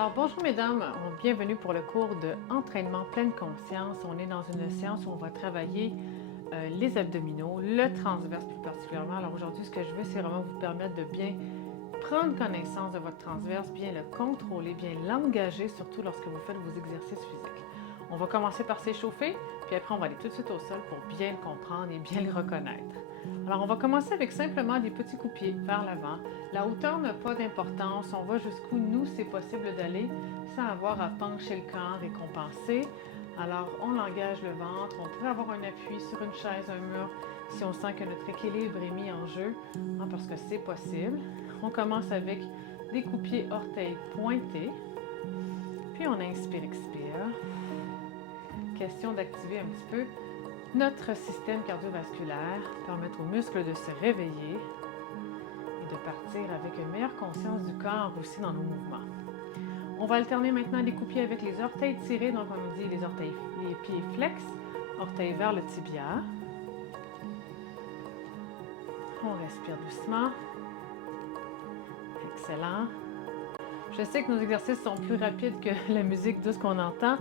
Alors bonjour mesdames, bienvenue pour le cours de entraînement pleine conscience. On est dans une séance où on va travailler les abdominaux, le transverse plus particulièrement. Alors aujourd'hui, ce que je veux, c'est vraiment vous permettre de bien prendre connaissance de votre transverse, bien le contrôler, bien l'engager, surtout lorsque vous faites vos exercices physiques. On va commencer par s'échauffer, puis après on va aller tout de suite au sol pour bien le comprendre et bien le reconnaître. Alors on va commencer avec simplement des petits coups de pied vers l'avant. La hauteur n'a pas d'importance, on va jusqu'où nous c'est possible d'aller sans avoir à pencher le corps et compenser. Alors on engage le ventre, on pourrait avoir un appui sur une chaise, un mur, si on sent que notre équilibre est mis en jeu, parce que c'est possible. On commence avec des coups de pied orteils pointés, puis on inspire, expire. Question d'activer un petit peu notre système cardiovasculaire, permettre aux muscles de se réveiller et de partir avec une meilleure conscience du corps aussi dans nos mouvements. On va alterner maintenant les coups de pied avec les orteils tirés, donc on dit les pieds flex, orteils vers le tibia. On respire doucement. Excellent. Je sais que nos exercices sont plus rapides que la musique douce qu'on entend,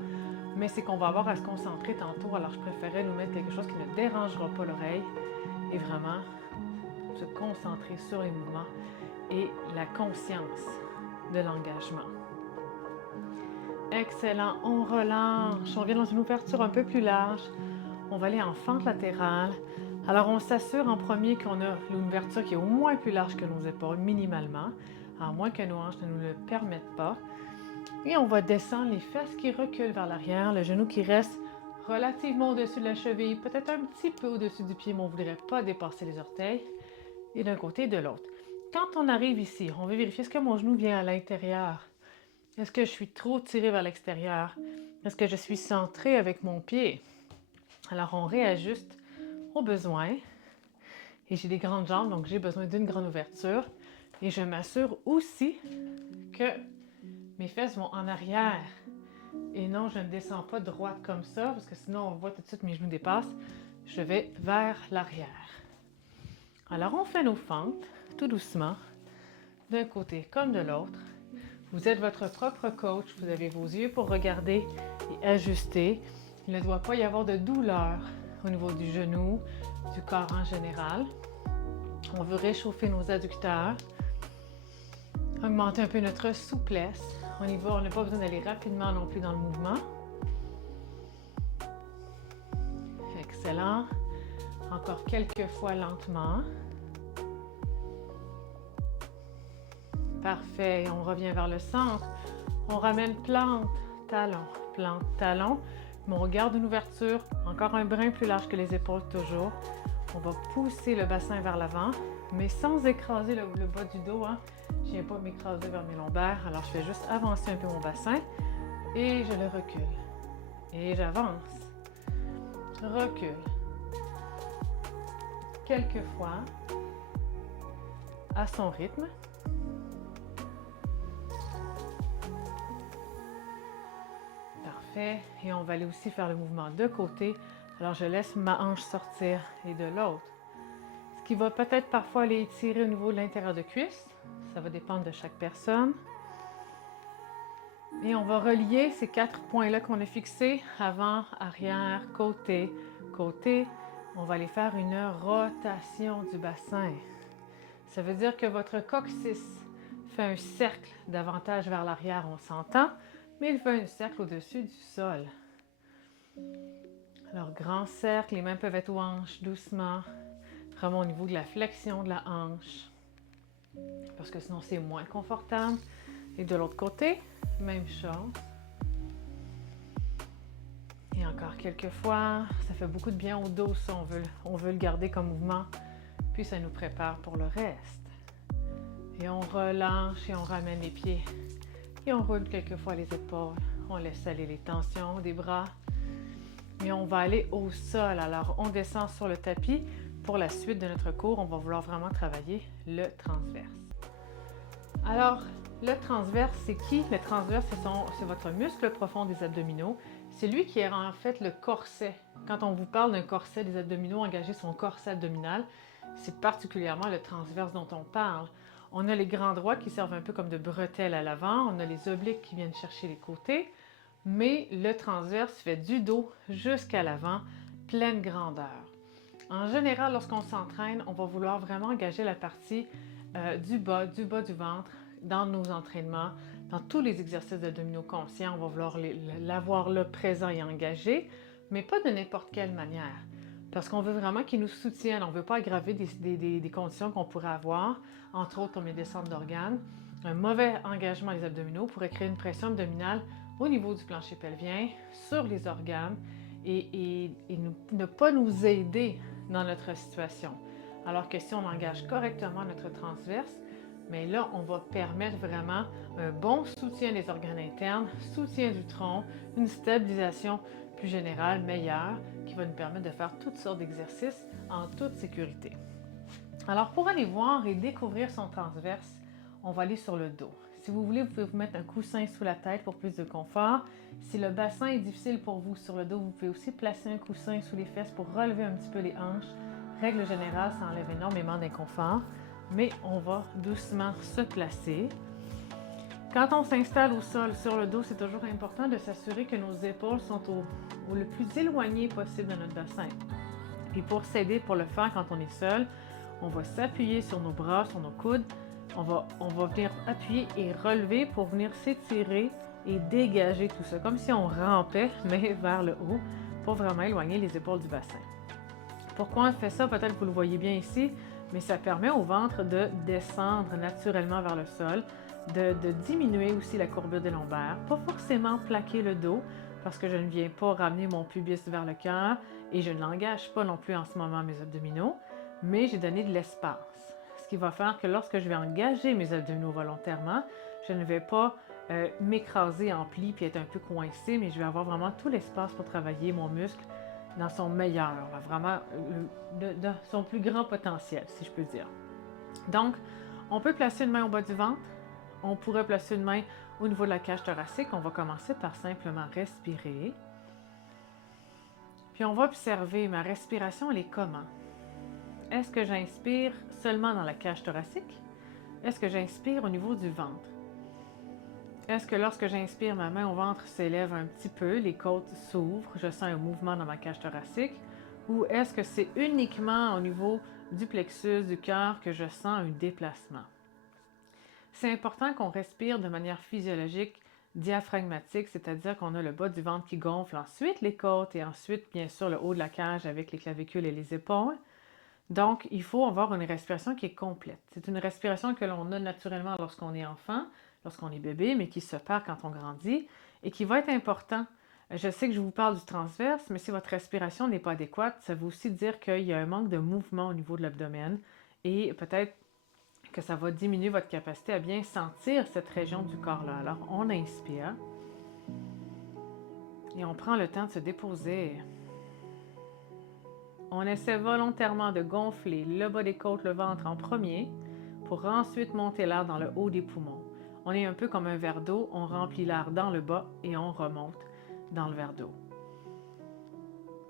mais c'est qu'on va avoir à se concentrer tantôt, alors je préférais nous mettre quelque chose qui ne dérangera pas l'oreille et vraiment se concentrer sur les mouvements et la conscience de l'engagement. Excellent, on relâche, on vient dans une ouverture un peu plus large, on va aller en fente latérale. Alors on s'assure en premier qu'on a une ouverture qui est au moins plus large que nos épaules, minimalement, à moins que nos hanches ne nous le permettent pas. Et on va descendre les fesses qui reculent vers l'arrière, le genou qui reste relativement au-dessus de la cheville, peut-être un petit peu au-dessus du pied, mais on ne voudrait pas dépasser les orteils, et d'un côté et de l'autre. Quand on arrive ici, on va vérifier est-ce que mon genou vient à l'intérieur? Est-ce que je suis trop tiré vers l'extérieur? Est-ce que je suis centré avec mon pied? Alors on réajuste aux besoins. Et j'ai des grandes jambes, donc j'ai besoin d'une grande ouverture. Et je m'assure aussi que mes fesses vont en arrière. Et non, je ne descends pas droite comme ça, parce que sinon on voit tout de suite mes genoux dépassent. Je vais vers l'arrière. Alors on fait nos fentes, tout doucement, d'un côté comme de l'autre. Vous êtes votre propre coach, vous avez vos yeux pour regarder et ajuster. Il ne doit pas y avoir de douleur au niveau du genou, du corps en général. On veut réchauffer nos adducteurs, augmenter un peu notre souplesse. On y va, on n'a pas besoin d'aller rapidement non plus dans le mouvement. Excellent. Encore quelques fois lentement. Parfait. On revient vers le centre. On ramène plante, talon, plante, talon. Mais on garde une ouverture, encore un brin plus large que les épaules toujours. On va pousser le bassin vers l'avant, mais sans écraser le bas du dos. Je ne viens pas m'écraser vers mes lombaires. Alors, je fais juste avancer un peu mon bassin et je le recule. Et j'avance. Recule. Quelques fois, à son rythme. Parfait. Et on va aller aussi faire le mouvement de côté. Alors, je laisse ma hanche sortir et de l'autre. Ce qui va peut-être parfois aller étirer au niveau de l'intérieur de cuisse. Ça va dépendre de chaque personne. Et on va relier ces 4 points-là qu'on a fixés, avant, arrière, côté, côté. On va aller faire une rotation du bassin. Ça veut dire que votre coccyx fait un cercle davantage vers l'arrière, on s'entend, mais il fait un cercle au-dessus du sol. Alors, grand cercle, les mains peuvent être aux hanches, doucement, vraiment au niveau de la flexion de la hanche, parce que sinon c'est moins confortable. Et de l'autre côté, même chose. Et encore quelques fois, ça fait beaucoup de bien au dos, ça, on veut le garder comme mouvement, puis ça nous prépare pour le reste. Et on relâche et on ramène les pieds. Et on roule quelquefois les épaules. On laisse aller les tensions des bras. Et on va aller au sol. Alors, on descend sur le tapis. Pour la suite de notre cours, on va vouloir vraiment travailler le transverse. Alors, le transverse, c'est qui? Le transverse, c'est votre muscle profond des abdominaux. C'est lui qui est en fait le corset. Quand on vous parle d'un corset des abdominaux, engager son corset abdominal, c'est particulièrement le transverse dont on parle. On a les grands droits qui servent un peu comme de bretelles à l'avant, on a les obliques qui viennent chercher les côtés, mais le transverse fait du dos jusqu'à l'avant, pleine grandeur. En général, lorsqu'on s'entraîne, on va vouloir vraiment engager la partie du bas du ventre dans nos entraînements, dans tous les exercices d'abdominaux conscients, on va vouloir l'avoir là présent et engagé, mais pas de n'importe quelle manière. Parce qu'on veut vraiment qu'ils nous soutiennent, on ne veut pas aggraver des conditions qu'on pourrait avoir, entre autres comme les descentes d'organes. Un mauvais engagement des abdominaux pourrait créer une pression abdominale au niveau du plancher pelvien, sur les organes, et ne pas nous aider dans notre situation. Alors que si on engage correctement notre transverse, mais là, on va permettre vraiment un bon soutien des organes internes, soutien du tronc, une stabilisation plus générale, meilleure, qui va nous permettre de faire toutes sortes d'exercices en toute sécurité. Alors, pour aller voir et découvrir son transverse, on va aller sur le dos. Si vous voulez, vous pouvez vous mettre un coussin sous la tête pour plus de confort. Si le bassin est difficile pour vous sur le dos, vous pouvez aussi placer un coussin sous les fesses pour relever un petit peu les hanches. Règle générale, ça enlève énormément d'inconfort, mais on va doucement se placer. Quand on s'installe au sol sur le dos, c'est toujours important de s'assurer que nos épaules sont au le plus éloignées possible de notre bassin. Et pour s'aider, pour le faire quand on est seul, on va s'appuyer sur nos bras, sur nos coudes. On va venir appuyer et relever pour venir s'étirer et dégager tout ça, comme si on rampait, mais vers le haut, pour vraiment éloigner les épaules du bassin. Pourquoi on fait ça? Peut-être que vous le voyez bien ici, mais ça permet au ventre de descendre naturellement vers le sol, de diminuer aussi la courbure des lombaires, pas forcément plaquer le dos, parce que je ne viens pas ramener mon pubis vers le cœur et je ne l'engage pas non plus en ce moment mes abdominaux, mais j'ai donné de l'espace. Ce qui va faire que lorsque je vais engager mes abdominaux volontairement, je ne vais pas m'écraser en plis puis être un peu coincé, mais je vais avoir vraiment tout l'espace pour travailler mon muscle dans son meilleur, vraiment de son plus grand potentiel, si je peux dire. Donc, on peut placer une main au bas du ventre, on pourrait placer une main au niveau de la cage thoracique. On va commencer par simplement respirer. Puis on va observer ma respiration, elle est comment? Est-ce que j'inspire seulement dans la cage thoracique? Est-ce que j'inspire au niveau du ventre? Est-ce que lorsque j'inspire, ma main au ventre s'élève un petit peu, les côtes s'ouvrent, je sens un mouvement dans ma cage thoracique? Ou est-ce que c'est uniquement au niveau du plexus du cœur que je sens un déplacement? C'est important qu'on respire de manière physiologique, diaphragmatique, c'est-à-dire qu'on a le bas du ventre qui gonfle, ensuite les côtes et ensuite, bien sûr, le haut de la cage avec les clavicules et les épaules. Donc, il faut avoir une respiration qui est complète. C'est une respiration que l'on a naturellement lorsqu'on est enfant, lorsqu'on est bébé, mais qui se perd quand on grandit et qui va être important. Je sais que je vous parle du transverse, mais si votre respiration n'est pas adéquate, ça veut aussi dire qu'il y a un manque de mouvement au niveau de l'abdomen et peut-être que ça va diminuer votre capacité à bien sentir cette région du corps-là. Alors, on inspire et on prend le temps de se déposer. On essaie volontairement de gonfler le bas des côtes, le ventre en premier, pour ensuite monter l'air dans le haut des poumons. On est un peu comme un verre d'eau, on remplit l'air dans le bas et on remonte dans le verre d'eau.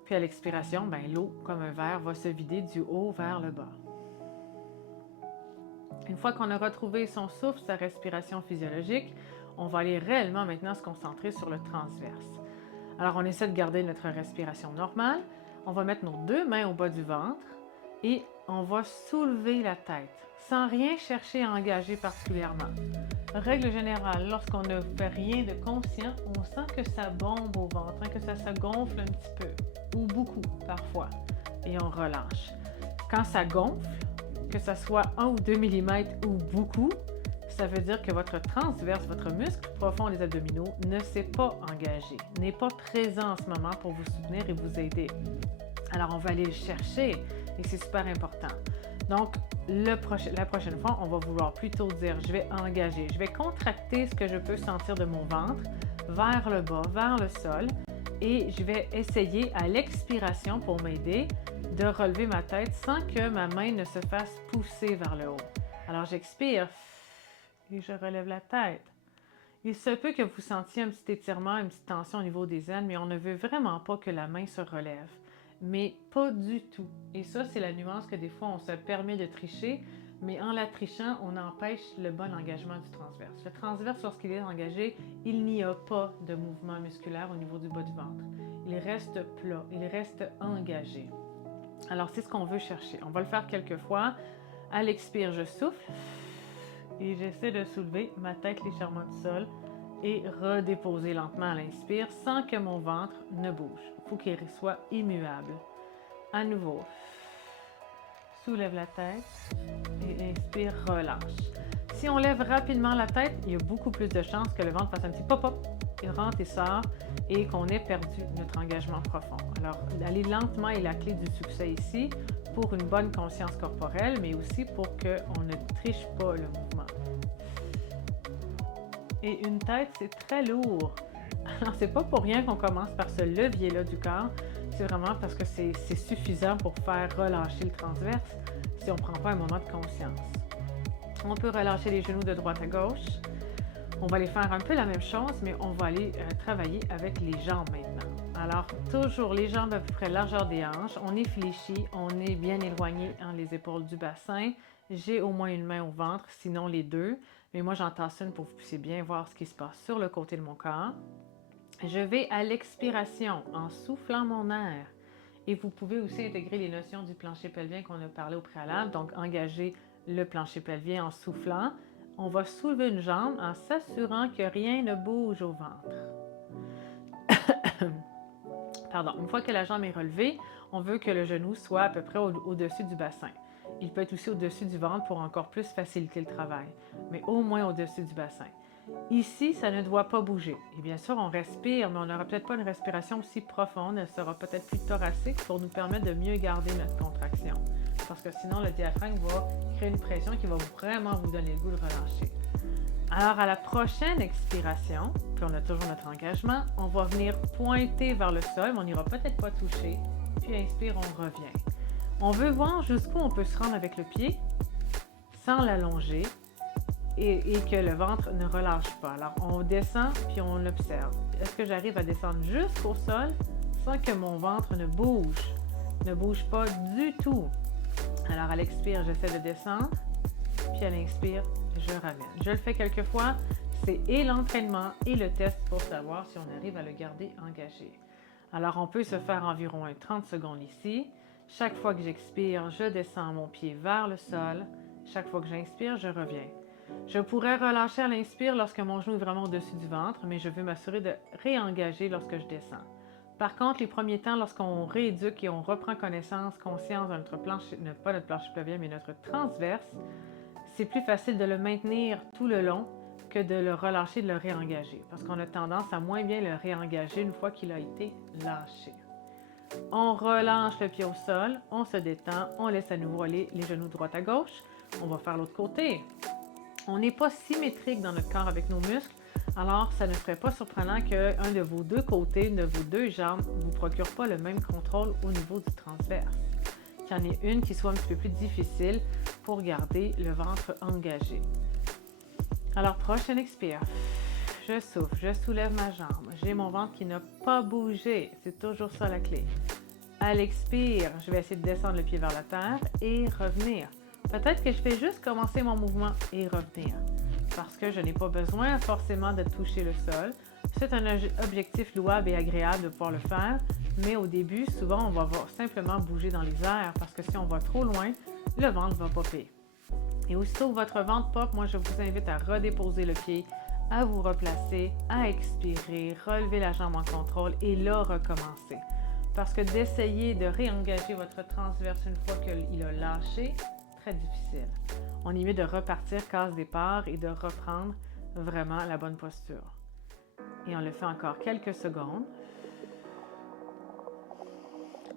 Puis à l'expiration, l'eau, comme un verre, va se vider du haut vers le bas. Une fois qu'on a retrouvé son souffle, sa respiration physiologique, on va aller réellement maintenant se concentrer sur le transverse. Alors on essaie de garder notre respiration normale. On va mettre nos deux mains au bas du ventre et on va soulever la tête sans rien chercher à engager particulièrement. Règle générale, lorsqu'on ne fait rien de conscient, on sent que ça bombe au ventre, que ça se gonfle un petit peu ou beaucoup parfois et on relâche. Quand ça gonfle, que ce soit 1 ou 2 mm ou beaucoup, ça veut dire que votre transverse, votre muscle profond des abdominaux ne s'est pas engagé, n'est pas présent en ce moment pour vous soutenir et vous aider. Alors, on va aller le chercher et c'est super important. Donc, la prochaine fois, on va vouloir plutôt dire, je vais engager, je vais contracter ce que je peux sentir de mon ventre vers le bas, vers le sol et je vais essayer à l'expiration pour m'aider de relever ma tête sans que ma main ne se fasse pousser vers le haut. Alors, j'expire et je relève la tête. Il se peut que vous sentiez un petit étirement, une petite tension au niveau des aines, mais on ne veut vraiment pas que la main se relève. Mais pas du tout. Et ça, c'est la nuance que des fois, on se permet de tricher mais en la trichant, on empêche le bon engagement du transverse. Le transverse, lorsqu'il est engagé, il n'y a pas de mouvement musculaire au niveau du bas du ventre. Il reste plat, il reste engagé. Alors, c'est ce qu'on veut chercher. On va le faire quelques fois. À l'expire, je souffle et j'essaie de soulever ma tête légèrement du sol et redéposer lentement à l'inspire sans que mon ventre ne bouge. Il faut qu'il soit immuable. À nouveau, soulève la tête et inspire, relâche. Si on lève rapidement la tête, il y a beaucoup plus de chances que le ventre fasse un petit pop-up, il rentre et sort et qu'on ait perdu notre engagement profond. Alors, aller lentement est la clé du succès ici pour une bonne conscience corporelle, mais aussi pour qu'on ne triche pas le mouvement. Et une tête, c'est très lourd. Alors, c'est pas pour rien qu'on commence par ce levier-là du corps. C'est vraiment parce que c'est suffisant pour faire relâcher le transverse si on ne prend pas un moment de conscience. On peut relâcher les genoux de droite à gauche. On va aller faire un peu la même chose, mais on va aller travailler avec les jambes maintenant. Alors, toujours les jambes à peu près largeur des hanches. On est fléchi, on est bien éloigné les épaules du bassin. J'ai au moins une main au ventre, sinon les deux. Mais moi, j'en tasse une pour que vous puissiez bien voir ce qui se passe sur le côté de mon corps. Je vais à l'expiration en soufflant mon air. Et vous pouvez aussi intégrer les notions du plancher pelvien qu'on a parlé au préalable. Donc, engager le plancher pelvien en soufflant. On va soulever une jambe en s'assurant que rien ne bouge au ventre. Pardon. Une fois que la jambe est relevée, on veut que le genou soit à peu près au-dessus du bassin. Il peut être aussi au-dessus du ventre pour encore plus faciliter le travail, mais au moins au-dessus du bassin. Ici, ça ne doit pas bouger. Et bien sûr, on respire, mais on n'aura peut-être pas une respiration aussi profonde. Elle sera peut-être plus thoracique pour nous permettre de mieux garder notre contraction. Parce que sinon, le diaphragme va créer une pression qui va vraiment vous donner le goût de relâcher. Alors, à la prochaine expiration, puis on a toujours notre engagement, on va venir pointer vers le sol, mais on n'ira peut-être pas toucher. Puis inspire, on revient. On veut voir jusqu'où on peut se rendre avec le pied sans l'allonger et que le ventre ne relâche pas. Alors, on descend puis on observe. Est-ce que j'arrive à descendre jusqu'au sol sans que mon ventre ne bouge pas du tout? Alors, à l'expire, j'essaie de descendre, puis à l'inspire, je ramène. Je le fais quelques fois. C'est et l'entraînement et le test pour savoir si on arrive à le garder engagé. Alors, on peut se faire environ 30 secondes ici. Chaque fois que j'expire, je descends mon pied vers le sol. Chaque fois que j'inspire, je reviens. Je pourrais relâcher à l'inspire lorsque mon genou est vraiment au-dessus du ventre, mais je veux m'assurer de réengager lorsque je descends. Par contre, les premiers temps, lorsqu'on rééduque et on reprend conscience de notre plancher, pas notre plancher pelvien, mais notre transverse, c'est plus facile de le maintenir tout le long que de le relâcher, de le réengager, parce qu'on a tendance à moins bien le réengager une fois qu'il a été lâché. On relâche le pied au sol, on se détend, on laisse à nouveau aller les genoux droite à gauche. On va faire l'autre côté. On n'est pas symétrique dans notre corps avec nos muscles, alors ça ne serait pas surprenant qu'un de vos deux côtés, une de vos deux jambes, ne vous procure pas le même contrôle au niveau du transverse. Qu'il y en ait une qui soit un petit peu plus difficile pour garder le ventre engagé. Alors, prochaine expire. Je souffle, je soulève ma jambe. J'ai mon ventre qui n'a pas bougé. C'est toujours ça la clé. À l'expire, je vais essayer de descendre le pied vers la terre et revenir. Peut-être que je vais juste commencer mon mouvement et revenir. Parce que je n'ai pas besoin forcément de toucher le sol. C'est un objectif louable et agréable de pouvoir le faire. Mais au début, souvent, on va simplement bouger dans les airs parce que si on va trop loin, le ventre va popper. Et aussitôt que votre ventre pop, moi, je vous invite à redéposer le pied, à vous replacer, à expirer, relever la jambe en contrôle et là, recommencer. Parce que d'essayer de réengager votre transverse une fois qu'il a lâché, très difficile. On est mieux de repartir case départ et de reprendre vraiment la bonne posture. Et on le fait encore quelques secondes.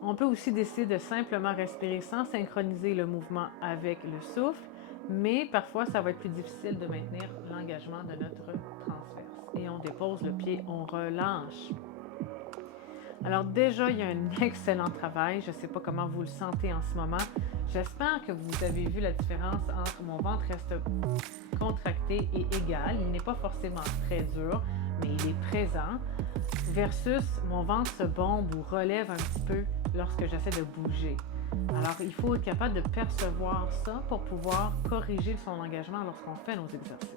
On peut aussi décider de simplement respirer sans synchroniser le mouvement avec le souffle, mais parfois, ça va être plus difficile de maintenir l'engagement de notre transverse. Et on dépose le pied, on relâche. Alors déjà, il y a un excellent travail. Je ne sais pas comment vous le sentez en ce moment. J'espère que vous avez vu la différence entre mon ventre reste contracté et égal. Il n'est pas forcément très dur, mais il est présent, versus mon ventre se bombe ou relève un petit peu lorsque j'essaie de bouger. Alors, il faut être capable de percevoir ça pour pouvoir corriger son engagement lorsqu'on fait nos exercices.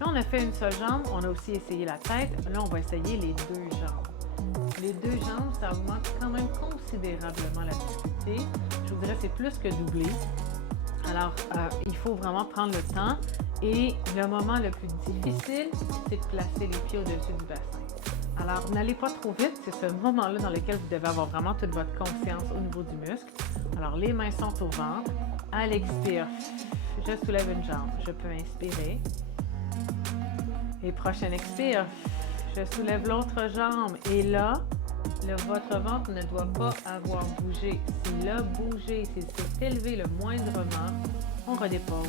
Là, on a fait une seule jambe, on a aussi essayé la tête. Là, on va essayer les deux jambes. Les deux jambes, ça augmente quand même considérablement la difficulté. Je vous dirais c'est plus que doublé. Alors, il faut vraiment prendre le temps. Et le moment le plus difficile, c'est de placer les pieds au-dessus du bassin. Alors, n'allez pas trop vite. C'est ce moment-là dans lequel vous devez avoir vraiment toute votre conscience au niveau du muscle. Alors, les mains sont au ventre. À l'expire, je soulève une jambe. Je peux inspirer. Et prochaine expire, je soulève l'autre jambe. Et là, votre ventre ne doit pas avoir bougé. S'il a bougé, s'il s'est élevé le moindrement, on redépose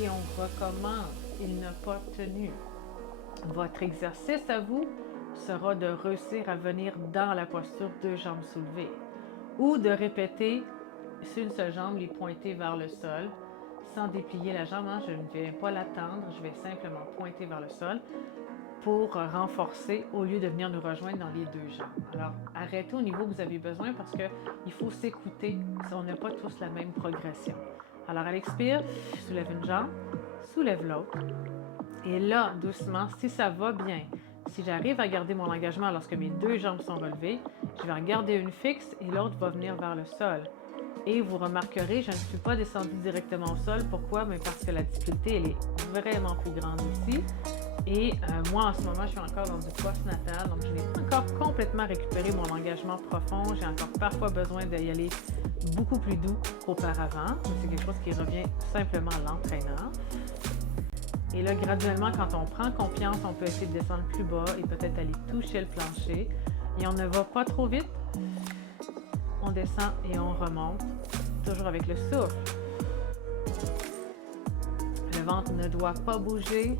et on recommence. Il n'a pas tenu. Votre exercice à vous sera de réussir à venir dans la posture deux jambes soulevées ou de répéter sur une seule jambe, les pointer vers le sol sans déplier la jambe. Je ne vais pas la tendre, je vais simplement pointer vers le sol pour renforcer au lieu de venir nous rejoindre dans les deux jambes. Alors, arrêtez au niveau que vous avez besoin parce qu'il faut s'écouter si on n'a pas tous la même progression. Alors, à l'expire, soulève une jambe, soulève l'autre. Et là, doucement, si ça va bien, si j'arrive à garder mon engagement lorsque mes deux jambes sont relevées, je vais en garder une fixe et l'autre va venir vers le sol. Et vous remarquerez, je ne suis pas descendue directement au sol. Pourquoi? Mais parce que la difficulté, elle est vraiment plus grande ici. Et moi, en ce moment, je suis encore dans du postnatal, donc je n'ai pas encore complètement récupéré mon engagement profond. J'ai encore parfois besoin d'y aller beaucoup plus doux qu'auparavant. C'est quelque chose qui revient simplement à l'entraîneur. Et là, graduellement, quand on prend confiance, on peut essayer de descendre plus bas et peut-être aller toucher le plancher. Et on ne va pas trop vite. On descend et on remonte, toujours avec le souffle. Le ventre ne doit pas bouger.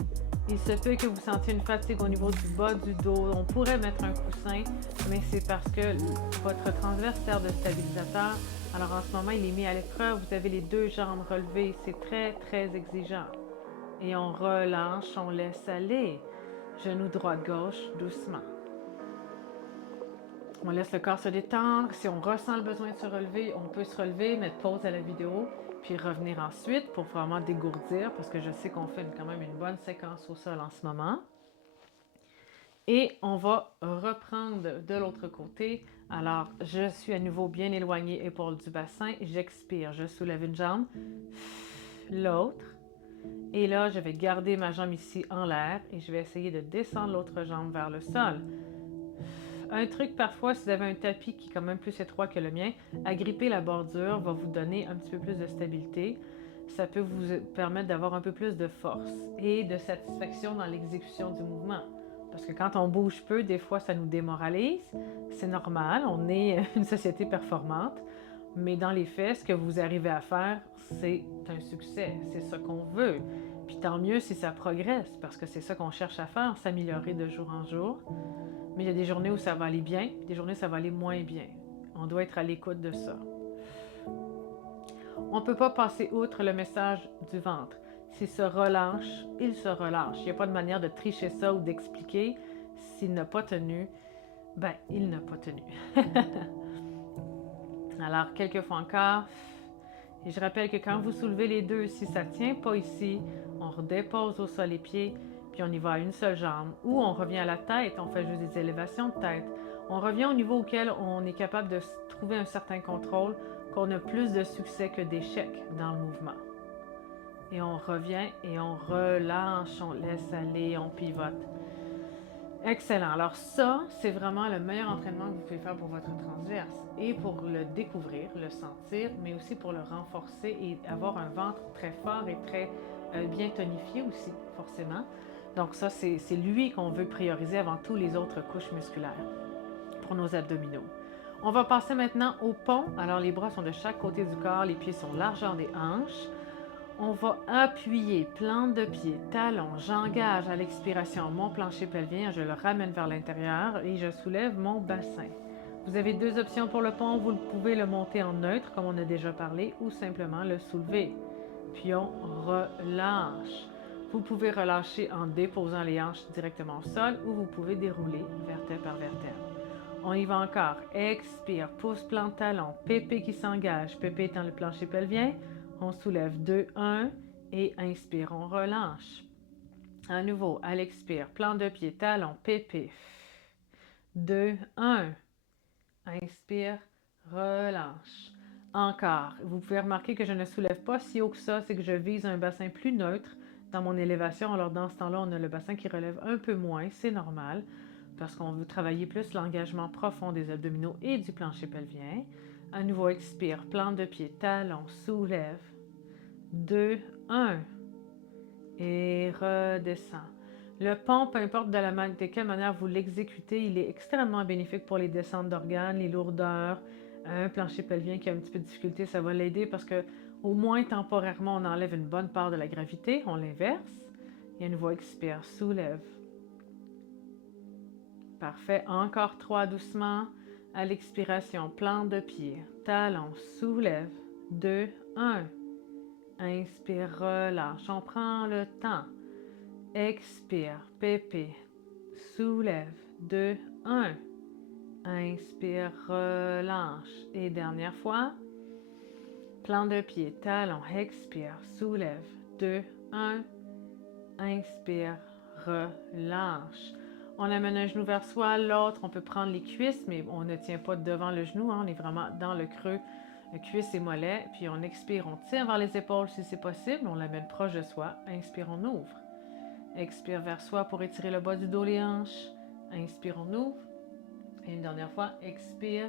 Il se peut que vous sentiez une fatigue au niveau du bas du dos. On pourrait mettre un coussin, mais c'est parce que votre transverse sert de stabilisateur. Alors en ce moment, il est mis à l'épreuve. Vous avez les deux jambes relevées. C'est très, très exigeant. Et on relâche, on laisse aller. Genou droite-gauche, doucement. On laisse le corps se détendre. Si on ressent le besoin de se relever, on peut se relever, mettre pause à la vidéo, puis revenir ensuite pour vraiment dégourdir, parce que je sais qu'on fait quand même une bonne séquence au sol en ce moment. Et on va reprendre de l'autre côté. Alors, je suis à nouveau bien éloignée, épaule du bassin. J'expire, je soulève une jambe, l'autre. Et là, je vais garder ma jambe ici en l'air et je vais essayer de descendre l'autre jambe vers le sol. Un truc parfois, si vous avez un tapis qui est quand même plus étroit que le mien, agripper la bordure va vous donner un petit peu plus de stabilité. Ça peut vous permettre d'avoir un peu plus de force et de satisfaction dans l'exécution du mouvement. Parce que quand on bouge peu, des fois, ça nous démoralise. C'est normal, on est une société performante. Mais dans les faits, ce que vous arrivez à faire, c'est un succès. C'est ça qu'on veut. Puis tant mieux si ça progresse, parce que c'est ça qu'on cherche à faire, s'améliorer de jour en jour. Mais il y a des journées où ça va aller bien, des journées où ça va aller moins bien. On doit être à l'écoute de ça. On ne peut pas passer outre le message du ventre. S'il se relâche, il se relâche. Il n'y a pas de manière de tricher ça ou d'expliquer. S'il n'a pas tenu, ben, il n'a pas tenu. Alors, quelques fois encore. Et je rappelle que quand vous soulevez les deux, si ça ne tient pas ici, on redépose au sol les pieds, puis on y va à une seule jambe. Ou on revient à la tête, on fait juste des élévations de tête. On revient au niveau auquel on est capable de trouver un certain contrôle, qu'on a plus de succès que d'échecs dans le mouvement. Et on revient et on relâche, on laisse aller, on pivote. Excellent. Alors ça, c'est vraiment le meilleur entraînement que vous pouvez faire pour votre transverse et pour le découvrir, le sentir, mais aussi pour le renforcer et avoir un ventre très fort et très bien tonifié aussi, forcément. Donc ça, c'est lui qu'on veut prioriser avant tous les autres couches musculaires pour nos abdominaux. On va passer maintenant au pont. Alors les bras sont de chaque côté du corps, les pieds sont largeur des hanches. On va appuyer, plante de pied, talon, j'engage à l'expiration mon plancher pelvien, je le ramène vers l'intérieur et je soulève mon bassin. Vous avez deux options pour le pont, vous pouvez le monter en neutre comme on a déjà parlé ou simplement le soulever. Puis on relâche. Vous pouvez relâcher en déposant les hanches directement au sol ou vous pouvez dérouler vertèbre par vertèbre. On y va encore. Expire, pouce, plante, talon, pépé qui s'engage. Pépé étant le plancher pelvien. On soulève 2, 1 et inspire, on relâche. À nouveau, à l'expire, plante de pied, talon, pépé. 2, 1. Inspire, relâche. Encore. Vous pouvez remarquer que je ne soulève pas si haut que ça, c'est que je vise un bassin plus neutre dans mon élévation. Alors dans ce temps-là, on a le bassin qui relève un peu moins, c'est normal, parce qu'on veut travailler plus l'engagement profond des abdominaux et du plancher pelvien. À nouveau, expire, plante de pied, talon, soulève. 2, 1. Et redescend. Le pont, peu importe de quelle manière vous l'exécutez, il est extrêmement bénéfique pour les descentes d'organes, les lourdeurs. Un plancher pelvien qui a un petit peu de difficulté, ça va l'aider parce que au moins temporairement, on enlève une bonne part de la gravité, on l'inverse. Et à nouveau, expire, soulève. Parfait. Encore 3 doucement. À l'expiration, plante de pied, talon, soulève. 2, 1. Inspire, relâche. On prend le temps. Expire, pépé, soulève, 2, 1. Inspire, relâche. Et dernière fois, plante de pied, talon, expire, soulève, 2, 1. Inspire, relâche. On amène un genou vers soi, l'autre, on peut prendre les cuisses, mais on ne tient pas devant le genou, hein, on est vraiment dans le creux, cuisses et mollets. Puis on expire, on tire vers les épaules si c'est possible, on l'amène proche de soi. Inspire, on ouvre. Expire vers soi pour étirer le bas du dos, les hanches. Inspire, on ouvre. Et une dernière fois, expire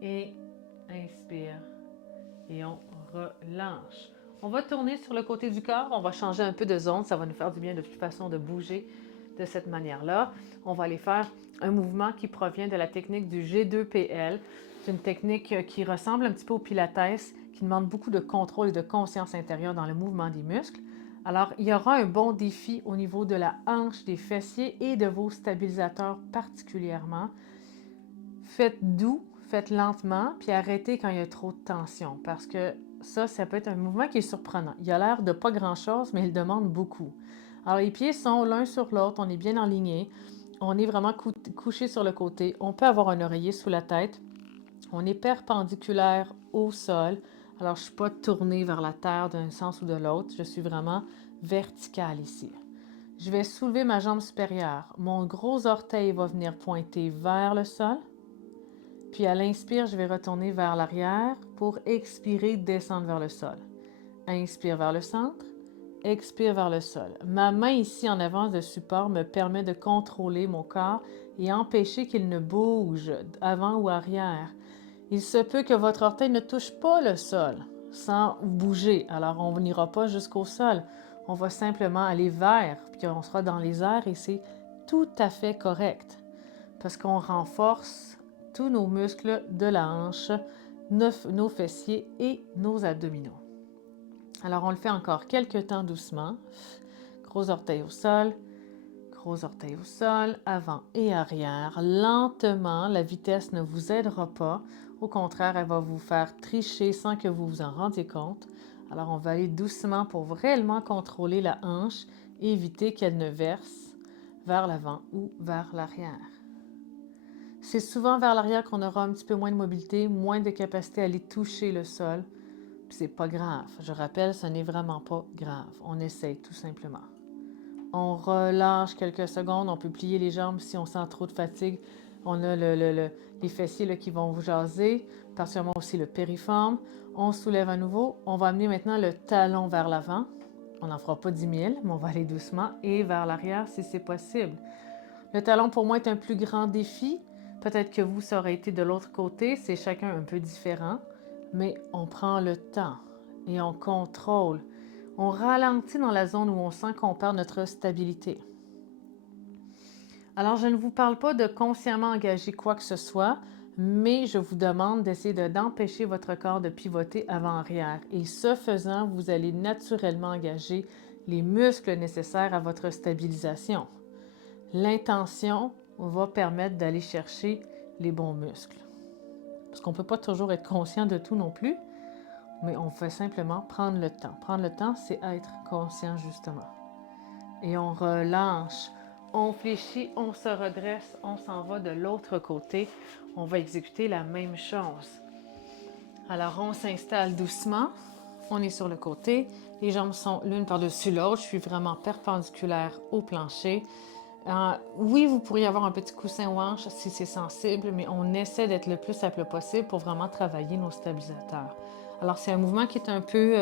et inspire. Et on relâche. On va tourner sur le côté du corps. On va changer un peu de zone. Ça va nous faire du bien de toute façon de bouger de cette manière-là. On va aller faire un mouvement qui provient de la technique du G2PL. C'est une technique qui ressemble un petit peu au Pilates, qui demande beaucoup de contrôle et de conscience intérieure dans le mouvement des muscles. Alors, il y aura un bon défi au niveau de la hanche, des fessiers et de vos stabilisateurs particulièrement. Faites doux, faites lentement, puis arrêtez quand il y a trop de tension, parce que ça peut être un mouvement qui est surprenant. Il a l'air de pas grand-chose, mais il demande beaucoup. Alors, les pieds sont l'un sur l'autre, on est bien aligné, on est vraiment couché sur le côté, on peut avoir un oreiller sous la tête, on est perpendiculaire au sol, alors je ne suis pas tournée vers la terre d'un sens ou de l'autre, je suis vraiment verticale ici. Je vais soulever ma jambe supérieure, mon gros orteil va venir pointer vers le sol, puis à l'inspire, je vais retourner vers l'arrière pour expirer, descendre vers le sol. Inspire vers le centre, expire vers le sol. Ma main ici en avance de support me permet de contrôler mon corps et empêcher qu'il ne bouge avant ou arrière. Il se peut que votre orteil ne touche pas le sol sans bouger. Alors, on n'ira pas jusqu'au sol. On va simplement aller vers, puis on sera dans les airs et c'est tout à fait correct parce qu'on renforce tous nos muscles de la hanche, nos fessiers et nos abdominaux. Alors, on le fait encore quelques temps doucement. Gros orteil au sol, gros orteil au sol, avant et arrière. Lentement, la vitesse ne vous aidera pas. Au contraire, elle va vous faire tricher sans que vous vous en rendiez compte. Alors, on va aller doucement pour réellement contrôler la hanche et éviter qu'elle ne verse vers l'avant ou vers l'arrière. C'est souvent vers l'arrière qu'on aura un petit peu moins de mobilité, moins de capacité à aller toucher le sol. Puis c'est pas grave. Je rappelle, ce n'est vraiment pas grave. On essaye tout simplement. On relâche quelques secondes. On peut plier les jambes si on sent trop de fatigue. On a les fessiers là, qui vont vous jaser, particulièrement aussi le périforme. On soulève à nouveau. On va amener maintenant le talon vers l'avant. On n'en fera pas 10 000, mais on va aller doucement et vers l'arrière si c'est possible. Le talon, pour moi, est un plus grand défi. Peut-être que vous, ça aurait été de l'autre côté. C'est chacun un peu différent. Mais on prend le temps et on contrôle. On ralentit dans la zone où on sent qu'on perd notre stabilité. Alors, je ne vous parle pas de consciemment engager quoi que ce soit, mais je vous demande d'essayer d'empêcher votre corps de pivoter avant-arrière. Et ce faisant, vous allez naturellement engager les muscles nécessaires à votre stabilisation. L'intention va permettre d'aller chercher les bons muscles. Parce qu'on ne peut pas toujours être conscient de tout non plus, mais on fait simplement prendre le temps. Prendre le temps, c'est être conscient justement. Et on relâche. On fléchit, on se redresse, on s'en va de l'autre côté. On va exécuter la même chose. Alors, on s'installe doucement. On est sur le côté. Les jambes sont l'une par-dessus l'autre. Je suis vraiment perpendiculaire au plancher. Oui, vous pourriez avoir un petit coussin aux hanches si c'est sensible, mais on essaie d'être le plus simple possible pour vraiment travailler nos stabilisateurs. Alors, c'est un mouvement qui est un peu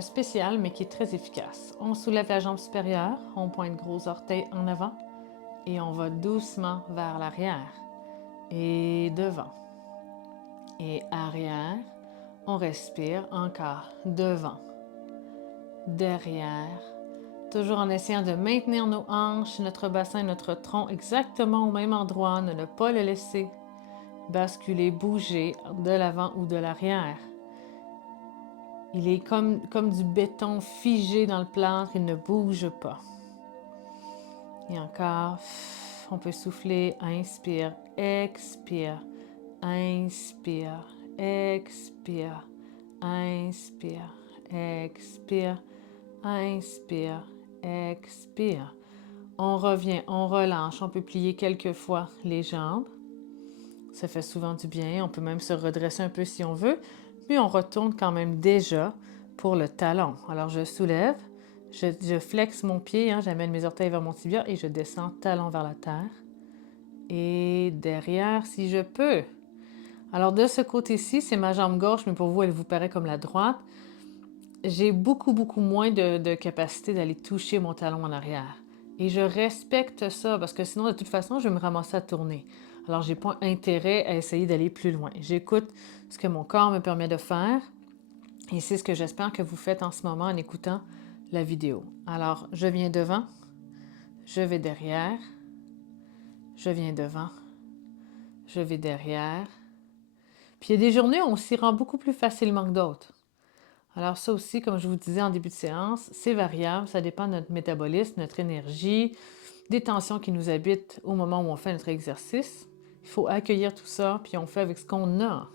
spécial, mais qui est très efficace. On soulève la jambe supérieure, on pointe gros orteil en avant et on va doucement vers l'arrière et devant et arrière. On respire encore devant, derrière, toujours en essayant de maintenir nos hanches, notre bassin, notre tronc exactement au même endroit, ne pas le laisser basculer, bouger de l'avant ou de l'arrière. Il est comme du béton figé dans le plâtre, il ne bouge pas. Et encore, on peut souffler, inspire, expire, inspire, expire, inspire, expire, inspire, expire. On revient, on relâche, on peut plier quelques fois les jambes. Ça fait souvent du bien, on peut même se redresser un peu si on veut, puis on retourne quand même déjà pour le talon. Alors je soulève, je flexe mon pied, j'amène mes orteils vers mon tibia et je descends talon vers la terre. Et derrière si je peux. Alors de ce côté-ci, c'est ma jambe gauche, mais pour vous, elle vous paraît comme la droite. J'ai beaucoup moins de capacité d'aller toucher mon talon en arrière. Et je respecte ça parce que sinon, de toute façon, je vais me ramasser à tourner. Alors, j'ai pas intérêt à essayer d'aller plus loin. J'écoute ce que mon corps me permet de faire et c'est ce que j'espère que vous faites en ce moment en écoutant la vidéo. Alors, je viens devant, je vais derrière, je viens devant, je vais derrière. Puis il y a des journées où on s'y rend beaucoup plus facilement que d'autres. Alors ça aussi, comme je vous disais en début de séance, c'est variable, ça dépend de notre métabolisme, notre énergie, des tensions qui nous habitent au moment où on fait notre exercice. Il faut accueillir tout ça, puis on fait avec ce qu'on a.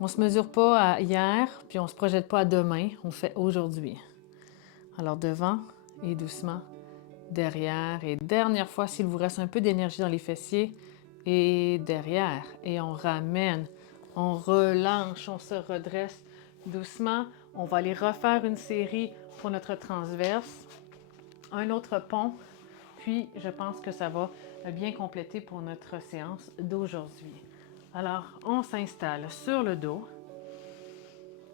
On ne se mesure pas à hier, puis on ne se projette pas à demain, on fait aujourd'hui. Alors devant et doucement, derrière et dernière fois s'il vous reste un peu d'énergie dans les fessiers et derrière. Et on ramène, on relâche, on se redresse doucement. On va aller refaire une série pour notre transverse, un autre pont, puis je pense que ça va bien compléter pour notre séance d'aujourd'hui. Alors, on s'installe sur le dos.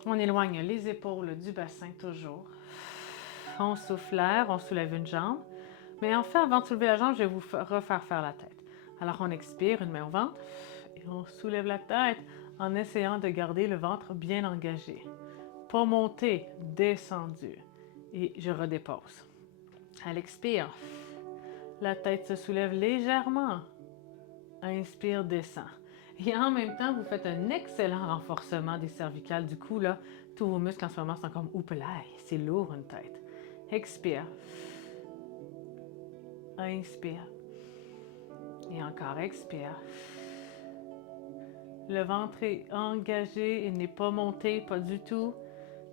On éloigne les épaules du bassin toujours. On souffle l'air, on soulève une jambe. Mais en fait, avant de soulever la jambe, je vais vous refaire faire la tête. Alors, on expire, une main au ventre, et on soulève la tête en essayant de garder le ventre bien engagé. Pas monté, descendu. Et je redépose. À l'expire, la tête se soulève légèrement. Inspire, descend. Et en même temps, vous faites un excellent renforcement des cervicales. Du coup, là, tous vos muscles en ce moment sont comme « Oupelaï », c'est lourd une tête. Expire. Inspire. Et encore, expire. Le ventre est engagé, il n'est pas monté, pas du tout.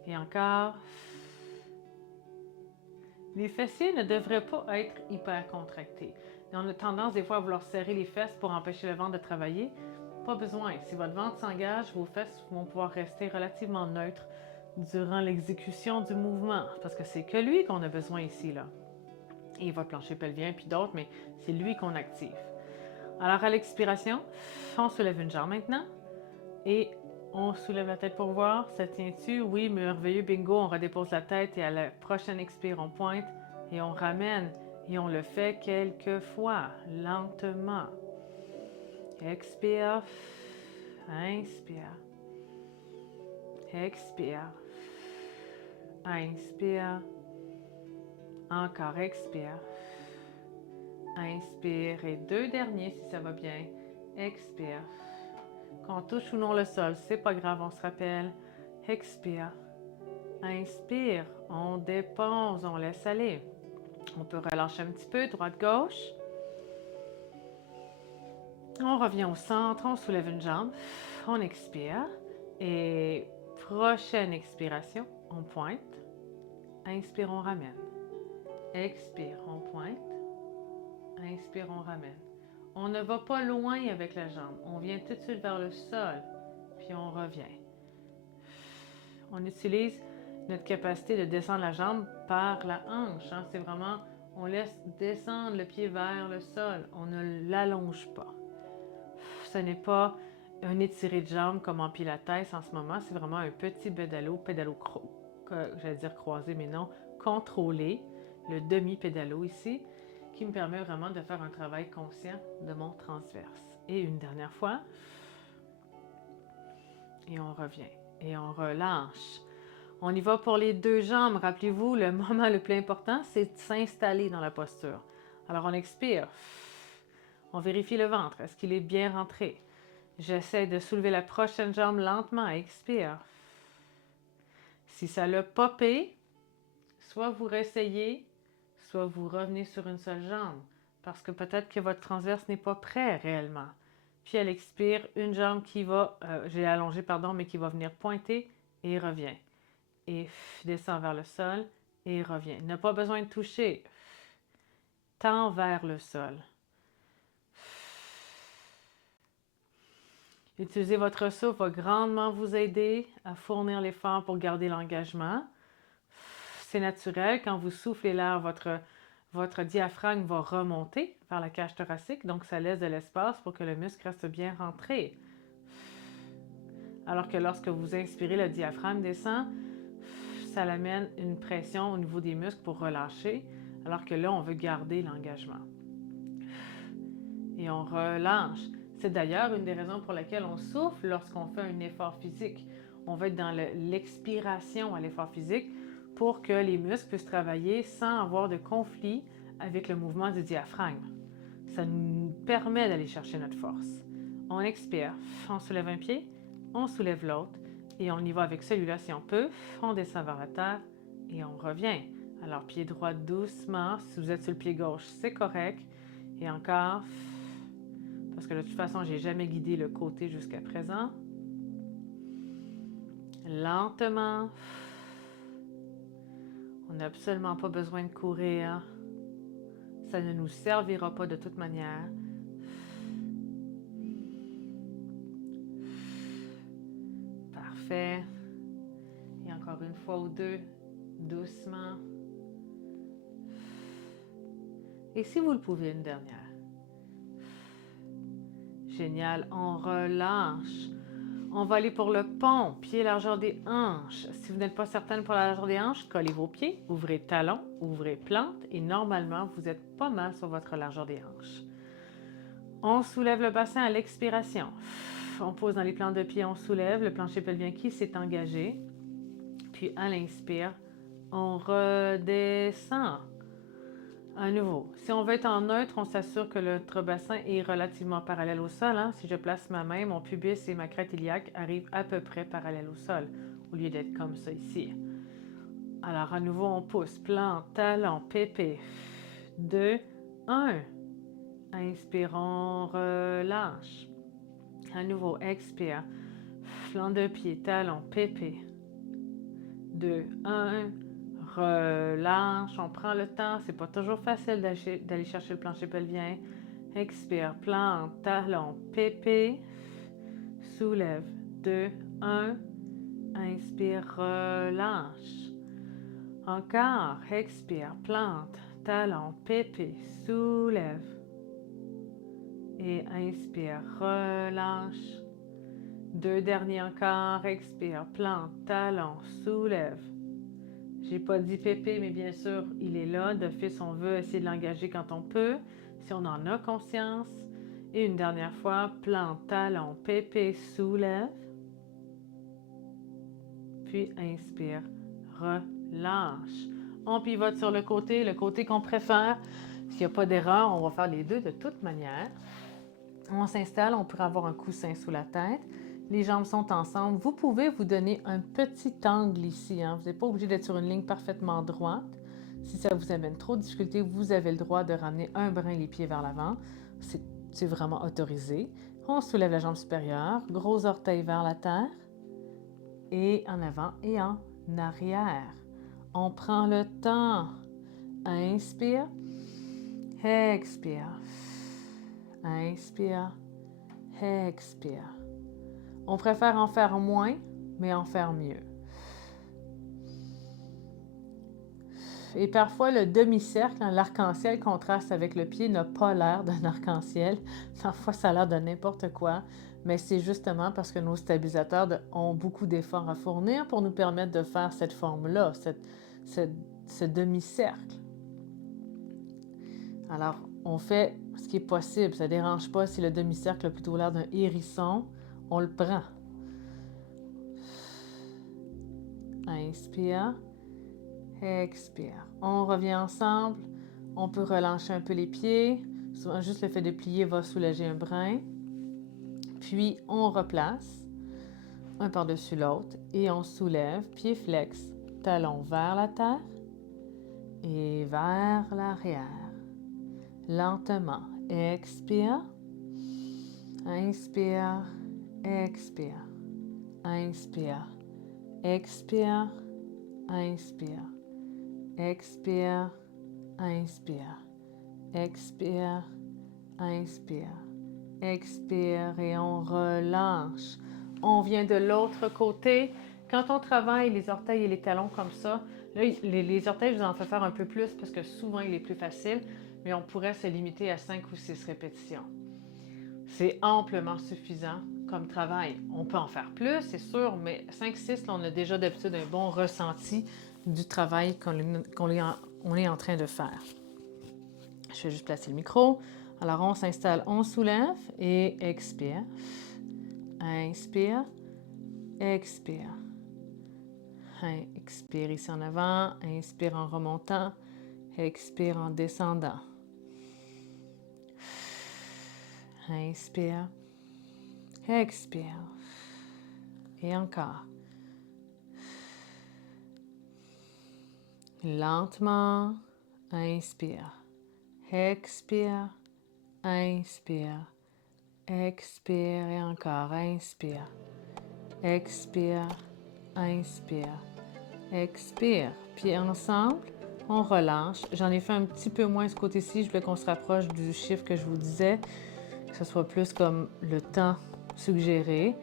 Et encore. Les fessiers ne devraient pas être hyper contractés. On a tendance des fois à vouloir serrer les fesses pour empêcher le ventre de travailler. Pas besoin. Si votre ventre s'engage, vos fesses vont pouvoir rester relativement neutres durant l'exécution du mouvement. Parce que c'est que lui qu'on a besoin ici, là. Et votre plancher pelvien, puis d'autres, mais c'est lui qu'on active. Alors à l'expiration, on soulève une jambe maintenant. Et on soulève la tête pour voir, ça tient-tu? Oui, merveilleux, bingo, on redépose la tête et à la prochaine expire, on pointe et on ramène. Et on le fait quelques fois, lentement. Expire, inspire, expire, inspire, encore expire, inspire et deux derniers si ça va bien, expire. Qu'on touche ou non le sol, c'est pas grave, on se rappelle. Expire. Inspire. On dépose, on laisse aller. On peut relâcher un petit peu, droite-gauche. On revient au centre, on soulève une jambe. On expire. Et prochaine expiration, on pointe. Inspire, on ramène. Expire, on pointe. Inspire, on ramène. On ne va pas loin avec la jambe. On vient tout de suite vers le sol, puis on revient. On utilise notre capacité de descendre la jambe par la hanche. Hein. C'est vraiment, on laisse descendre le pied vers le sol. On ne l'allonge pas. Ce n'est pas un étiré de jambe comme en pilates en ce moment. C'est vraiment un petit pédalo j'allais dire croisé, mais non, contrôlé. Le demi-pédalo ici, qui me permet vraiment de faire un travail conscient de mon transverse. Et une dernière fois. Et on revient. Et on relâche. On y va pour les deux jambes. Rappelez-vous, le moment le plus important, c'est de s'installer dans la posture. Alors, on expire. On vérifie le ventre. Est-ce qu'il est bien rentré? J'essaie de soulever la prochaine jambe lentement. Expire. Si ça l'a popé, soit vous réessayez, soit vous revenez sur une seule jambe. Parce que peut-être que votre transverse n'est pas prêt réellement. Puis elle expire, une jambe qui va, j'ai allongé, pardon, mais qui va venir pointer et revient. Et descend vers le sol et revient. N'a pas besoin de toucher. Tend vers le sol. Utilisez votre souffle va grandement vous aider à fournir l'effort pour garder l'engagement. C'est naturel, quand vous soufflez l'air, votre diaphragme va remonter vers la cage thoracique, donc ça laisse de l'espace pour que le muscle reste bien rentré. Alors que lorsque vous inspirez, le diaphragme descend, ça amène une pression au niveau des muscles pour relâcher, alors que là, on veut garder l'engagement. Et on relâche. C'est d'ailleurs une des raisons pour lesquelles on souffle lorsqu'on fait un effort physique. On va être dans l'expiration à l'effort physique pour que les muscles puissent travailler sans avoir de conflit avec le mouvement du diaphragme. Ça nous permet d'aller chercher notre force. On expire, on soulève un pied, on soulève l'autre et on y va avec celui-là si on peut. On descend vers la terre et on revient. Alors pied droit doucement, si vous êtes sur le pied gauche, c'est correct. Et encore, parce que de toute façon, je n'ai jamais guidé le côté jusqu'à présent. Lentement. On n'a absolument pas besoin de courir. Ça ne nous servira pas de toute manière. Parfait. Et encore une fois ou deux, doucement. Et si vous le pouvez, une dernière. Génial, on relâche. On va aller pour le pont, pied largeur des hanches. Si vous n'êtes pas certaine pour la largeur des hanches, collez vos pieds, ouvrez talons, ouvrez plante et normalement, vous êtes pas mal sur votre largeur des hanches. On soulève le bassin à l'expiration. On pose dans les plantes de pied, on soulève le plancher pelvien qui s'est engagé. Puis à l'inspire, on redescend. À nouveau, si on veut être en neutre, on s'assure que notre bassin est relativement parallèle au sol. Hein? Si je place ma main, mon pubis et ma crête iliaque arrivent à peu près parallèles au sol, au lieu d'être comme ça ici. Alors à nouveau, on pousse, plante, talon, pépé. 2, 1. Inspire, on relâche. À nouveau, expire. Flanc de pied, talon, pépé. 2, 1. Relâche, on prend le temps. C'est pas toujours facile d'aller chercher le plancher pelvien. Expire, plante, talon, pépé. Soulève. 2, 1. Inspire, relâche. Encore. Expire, plante, talon, pépé. Soulève. Et inspire, relâche. 2 derniers encore. Expire, plante, talon, soulève. J'ai pas dit pépé, mais bien sûr, il est là. D'office, on veut essayer de l'engager quand on peut, si on en a conscience. Et une dernière fois, plante, talon, pépé, soulève. Puis inspire, relâche. On pivote sur le côté qu'on préfère. S'il n'y a pas d'erreur, on va faire les deux de toute manière. On s'installe, on pourrait avoir un coussin sous la tête. Les jambes sont ensemble. Vous pouvez vous donner un petit angle ici. Hein? Vous n'êtes pas obligé d'être sur une ligne parfaitement droite. Si ça vous amène trop de difficultés, vous avez le droit de ramener un brin les pieds vers l'avant. C'est vraiment autorisé. On soulève la jambe supérieure, gros orteil vers la terre. Et en avant et en arrière. On prend le temps. Inspire. Expire. Inspire. Expire. On préfère en faire moins, mais en faire mieux. Et parfois, le demi-cercle, l'arc-en-ciel contraste avec le pied, n'a pas l'air d'un arc-en-ciel. Parfois, ça a l'air de n'importe quoi, mais c'est justement parce que nos stabilisateurs ont beaucoup d'efforts à fournir pour nous permettre de faire cette forme-là, ce demi-cercle. Alors, on fait ce qui est possible. Ça ne dérange pas si le demi-cercle a plutôt l'air d'un hérisson. On le prend. Inspire. Expire. On revient ensemble. On peut relâcher un peu les pieds. Souvent, juste le fait de plier va soulager un brin. Puis, on replace un par-dessus l'autre et on soulève, pied flex, talon vers la terre et vers l'arrière. Lentement. Expire. Inspire. Expire. Inspire. Expire. Inspire. Expire. Inspire. Expire. Inspire. Expire et on relâche. On vient de l'autre côté. Quand on travaille les orteils et les talons comme ça, là, les orteils, je vous en fais faire un peu plus parce que souvent, il est plus facile, mais on pourrait se limiter à 5 ou 6 répétitions. C'est amplement suffisant comme travail. On peut en faire plus, c'est sûr, mais 5-6, on a déjà d'habitude un bon ressenti du travail qu'on est en train de faire. Je vais juste placer le micro. Alors, on s'installe, on soulève et expire. Inspire. Expire. Expire ici en avant. Inspire en remontant. Expire en descendant. Inspire. Expire. Et encore. Lentement. Inspire. Expire. Inspire. Expire et encore. Inspire. Expire. Inspire. Expire. Puis ensemble, on relâche. J'en ai fait un petit peu moins ce côté-ci. Je voulais qu'on se rapproche du chiffre que je vous disais, que ce soit plus comme le temps suggéré.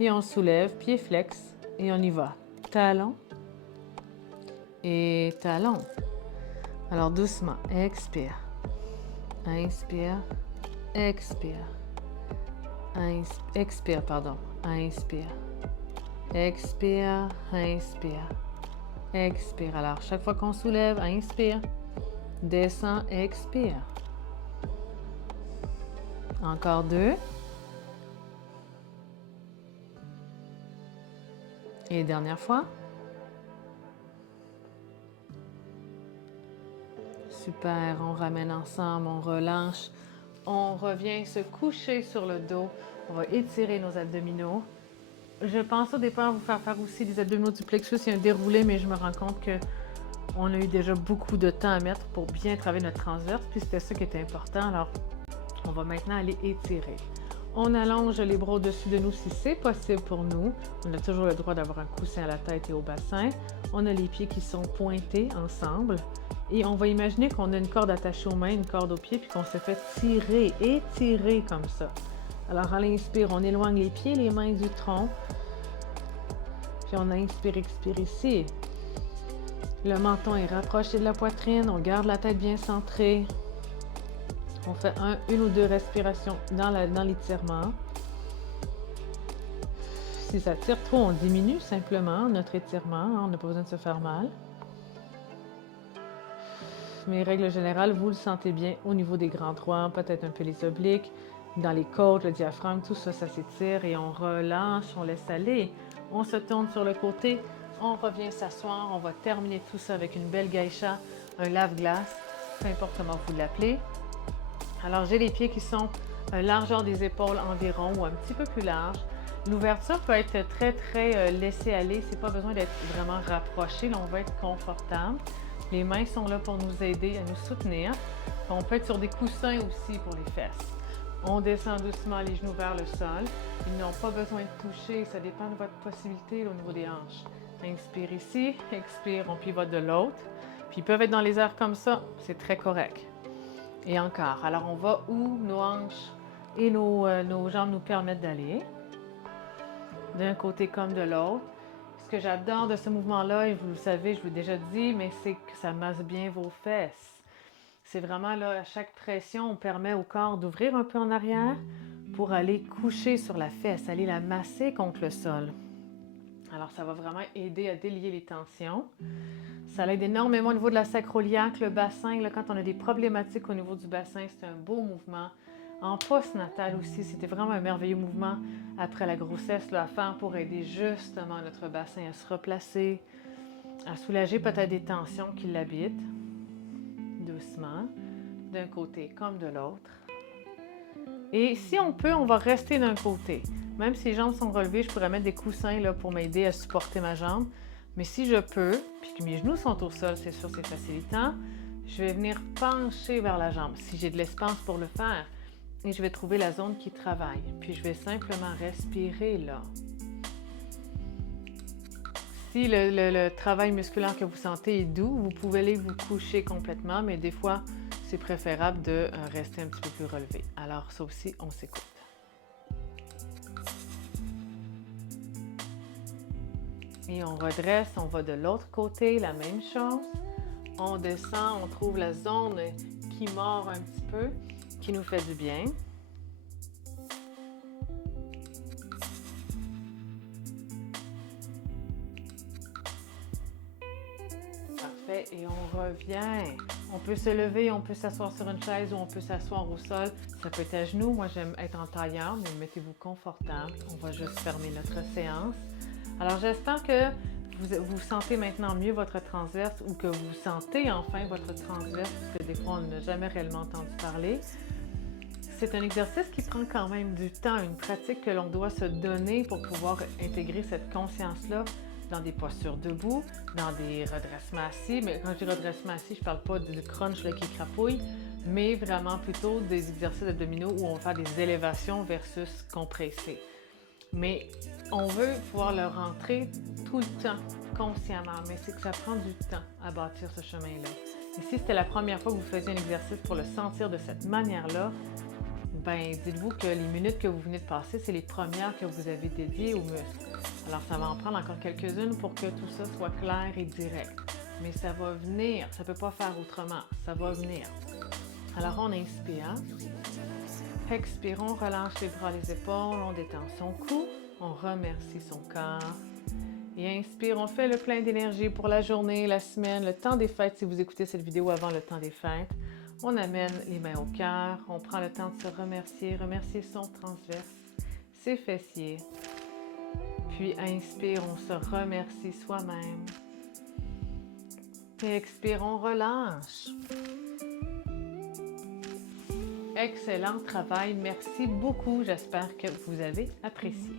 Et on soulève, pied flex, et on y va. Talon et talon. Alors doucement, expire. Inspire. Expire. Expire, pardon. Inspire. Expire, inspire. Expire. Alors, chaque fois qu'on soulève, inspire. Descend, expire. Encore 2. Et dernière fois. Super, on ramène ensemble, on relâche. On revient se coucher sur le dos. On va étirer nos abdominaux. Je pense au départ vous faire aussi des abdominaux du plexus et un déroulé, mais je me rends compte qu'on a eu déjà beaucoup de temps à mettre pour bien travailler notre transverse, puis c'était ça qui était important. Alors, on va maintenant aller étirer. On allonge les bras au-dessus de nous si c'est possible pour nous. On a toujours le droit d'avoir un coussin à la tête et au bassin. On a les pieds qui sont pointés ensemble. Et on va imaginer qu'on a une corde attachée aux mains, une corde aux pieds, puis qu'on se fait tirer, étirer comme ça. Alors, à l'inspire, on éloigne les pieds, les mains du tronc. Puis on inspire, expire ici. Le menton est rapproché de la poitrine. On garde la tête bien centrée. On fait une ou deux respirations dans l'étirement. Si ça tire trop, on diminue simplement notre étirement. On n'a pas besoin de se faire mal. Mais règle générale, vous le sentez bien au niveau des grands droits, peut-être un peu les obliques, dans les côtes, le diaphragme, tout ça, ça s'étire et on relâche, on laisse aller. On se tourne sur le côté, on revient s'asseoir, on va terminer tout ça avec une belle geisha, un lave-glace, peu importe comment vous l'appelez. Alors, j'ai les pieds qui sont largeur des épaules environ ou un petit peu plus large. L'ouverture peut être très laissée aller, c'est pas besoin d'être vraiment rapproché, là, on va être confortable. Les mains sont là pour nous aider à nous soutenir. On peut être sur des coussins aussi pour les fesses. On descend doucement les genoux vers le sol. Ils n'ont pas besoin de toucher, ça dépend de votre possibilité au niveau des hanches. Inspire ici, expire, on pivote de l'autre. Puis ils peuvent être dans les airs comme ça, c'est très correct. Et encore. Alors, on va où nos hanches et nos jambes nous permettent d'aller, d'un côté comme de l'autre. Ce que j'adore de ce mouvement-là, et vous le savez, je vous l'ai déjà dit, mais c'est que ça masse bien vos fesses. C'est vraiment là, à chaque pression, on permet au corps d'ouvrir un peu en arrière pour aller coucher sur la fesse, aller la masser contre le sol. Alors, ça va vraiment aider à délier les tensions. Ça l'aide énormément au niveau de la sacro-iliaque, le bassin. Là, quand on a des problématiques au niveau du bassin, c'est un beau mouvement. En postnatal aussi, c'était vraiment un merveilleux mouvement après la grossesse là, à faire pour aider justement notre bassin à se replacer, à soulager peut-être des tensions qui l'habitent, doucement, d'un côté comme de l'autre. Et si on peut, on va rester d'un côté. Même si les jambes sont relevées, je pourrais mettre des coussins là, pour m'aider à supporter ma jambe. Mais si je peux, puis que mes genoux sont au sol, c'est sûr, c'est facilitant, je vais venir pencher vers la jambe, si j'ai de l'espace pour le faire. Et je vais trouver la zone qui travaille. Puis je vais simplement respirer là. Si le travail musculaire que vous sentez est doux, vous pouvez aller vous coucher complètement, mais des fois, c'est préférable de rester un petit peu plus relevé. Alors ça aussi, on s'écoute. Et on redresse, on va de l'autre côté, la même chose. On descend, on trouve la zone qui mord un petit peu, qui nous fait du bien. Parfait, et on revient. On peut se lever, on peut s'asseoir sur une chaise ou on peut s'asseoir au sol. Ça peut être à genoux, moi j'aime être en tailleur, mais mettez-vous confortable. On va juste fermer notre séance. Alors j'espère que vous sentez maintenant mieux votre transverse ou que vous sentez enfin votre transverse, parce que des fois on n'a jamais réellement entendu parler. C'est un exercice qui prend quand même du temps, une pratique que l'on doit se donner pour pouvoir intégrer cette conscience-là dans des postures debout, dans des redressements assis. Mais quand je dis redressement assis, je ne parle pas du crunch là, qui crapouille, mais vraiment plutôt des exercices abdominaux où on va faire des élévations versus compresser. Mais on veut pouvoir le rentrer tout le temps, consciemment, mais c'est que ça prend du temps à bâtir ce chemin-là. Et si c'était la première fois que vous faisiez un exercice pour le sentir de cette manière-là, ben dites-vous que les minutes que vous venez de passer, c'est les premières que vous avez dédiées aux muscles. Alors ça va en prendre encore quelques-unes pour que tout ça soit clair et direct. Mais ça va venir, ça ne peut pas faire autrement, ça va venir. Alors on inspire. Expirons, relâche les bras, les épaules, on détend son cou, on remercie son corps. Et inspire, on fait le plein d'énergie pour la journée, la semaine, le temps des fêtes, si vous écoutez cette vidéo avant le temps des fêtes. On amène les mains au cœur, on prend le temps de se remercier, remercier son transverse, ses fessiers. Puis inspire, on se remercie soi-même. Et expire, on relâche. Excellent travail, merci beaucoup, j'espère que vous avez apprécié.